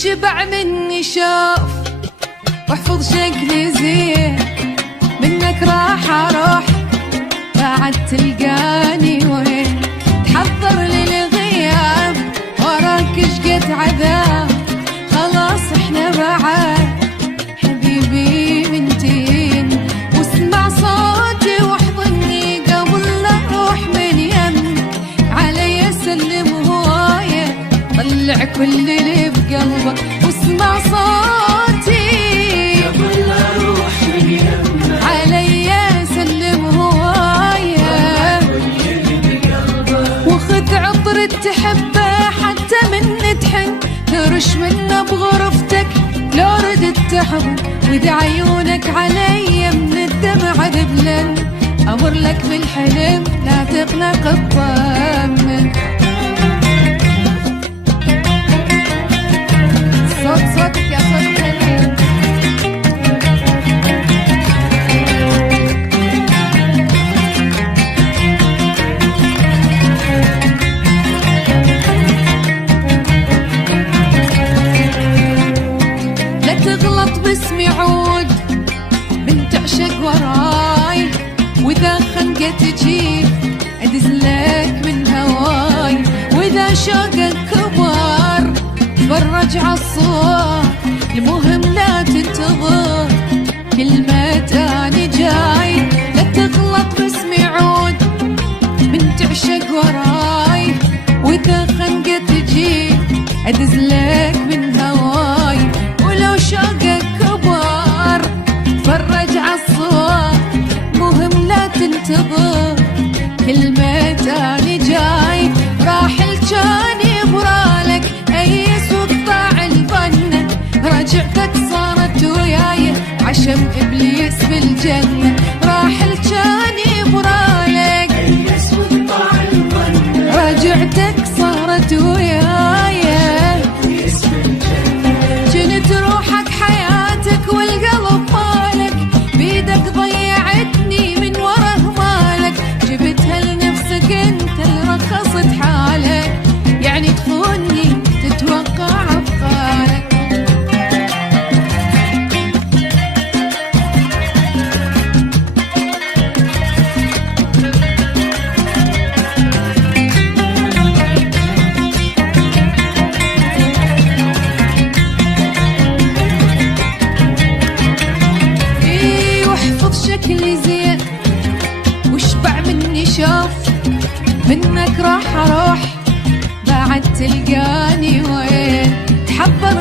وشبع مني شاف واحفظ شكلي زين، منك راح اروح بعد تلقاني وين، تحضر للغياب وراك شقد عذاب، خلاص احنا بعد حبيبي منتين، واسمع صوتي واحضني قبل لا اروح من يمك، علي سلم هوايه طلع كل اللي بقلبك، واسمع صوتي قبل لا اروح من يمك، علي سلم هوايه وخذ عطر تحبه حتى من تحن، ترش منه بغرفتك لو ردت تحضن، واذا عيونك علي من الدمع ذبلن، امر لك بالحلم لا تقلق الضامن. صوتك يا صوت حلو. لا تغلط باسمي عود من تعشق وراي، واذا خنقة تجي ادزلك من هواي، واذا شوقك كبار فرج عالصوت، المهم لا تنتظر كلمة أنا جاي، لا تغلط باسمي عود من تعشق وراي، واذا خنقة تجي ادزلك من هواي، ولو شوقك كبار فرج عالصوت، مهم لا تنتظر كلمة أنا جاي، راح الجاني برالك أيس وقطع الفن، رجعتك صارت وياي عشم إبليس بالجنة، راح الجاني برالك أيس وقطع الفن، رجعتك صارت وياي أيس بالجنة، جنت روحك حياتك والقلب مالك، بيدك ضيعتني من ورا مالك، جبتها لنفسك انت اللي رخصت حالك، يعني تخوني تتوقع افكارك. ايه واحفظ شكلي زين واشبع مني شوف، منك راح اروح بعد تلقاني وين، تحضر